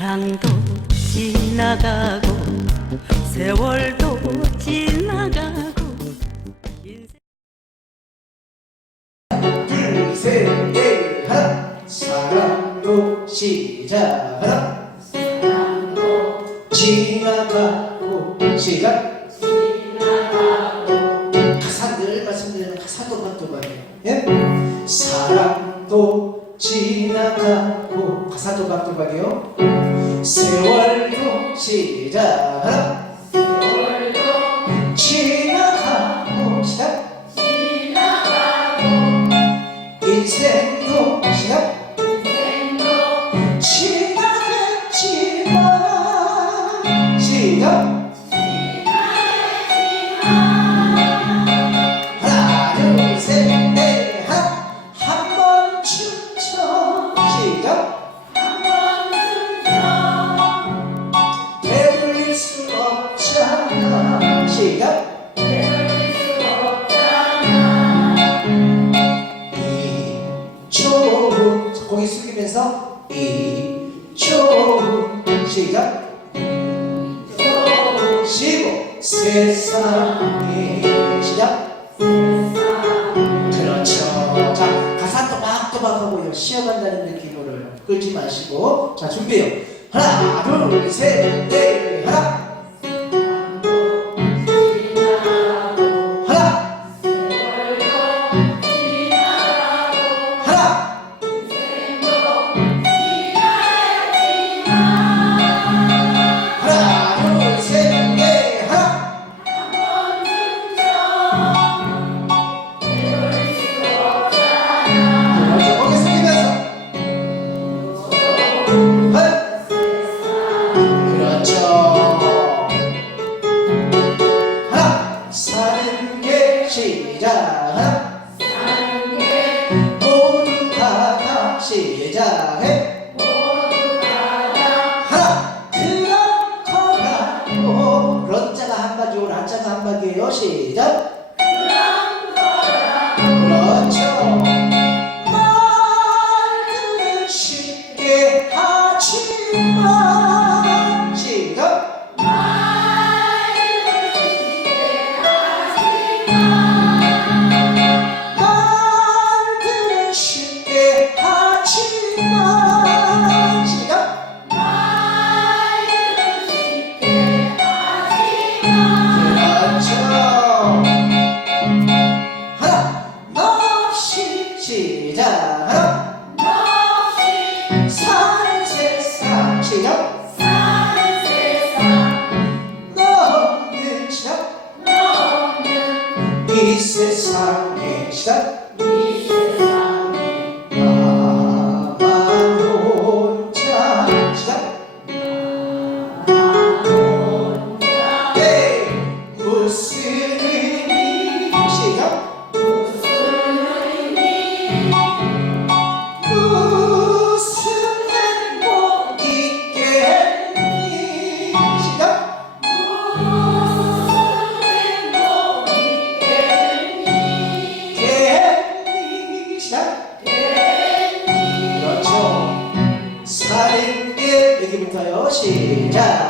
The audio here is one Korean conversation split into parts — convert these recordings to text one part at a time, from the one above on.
사랑도 지나가고 세월도 지나가고 인생 둘, 셋, 넷, 하나. 사랑도 시작. 하나. 지나가고 시작. 가사 늘 말씀드리는 가사 도 박도박이에요. 예? 사랑도 지나가고 가사 도 박도박이요. 세월도. 지나 시작. 쉬고 세상에. 시작. 그렇죠. 자 가사 또박또박하고요. 쉬어간다는 느낌으로 끌지 마시고. 자 준비해요. 하나 둘셋넷 하나 가지예요. 시작. 그렇죠. 말들은 쉽게 하 시작 하나 사는 세상 시작. 너는 시작. 이 세상에 시작 게 여기부터요 시작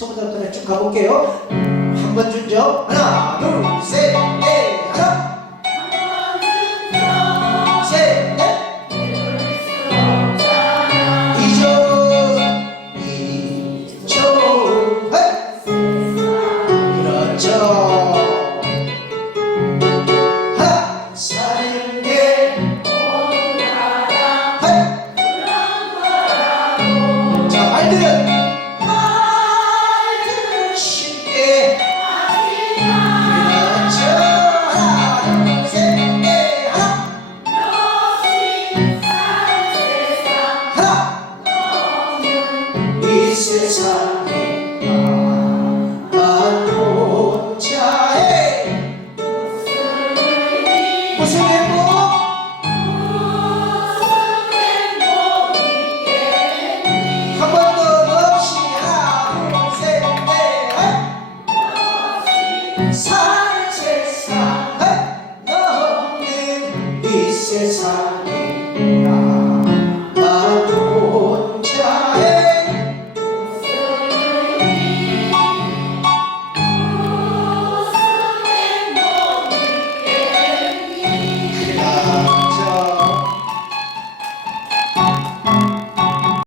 처음부터 쭉 가볼게요. 한 번 준죠. 하나, 둘, 셋. 산 세상 넘는 이 세상.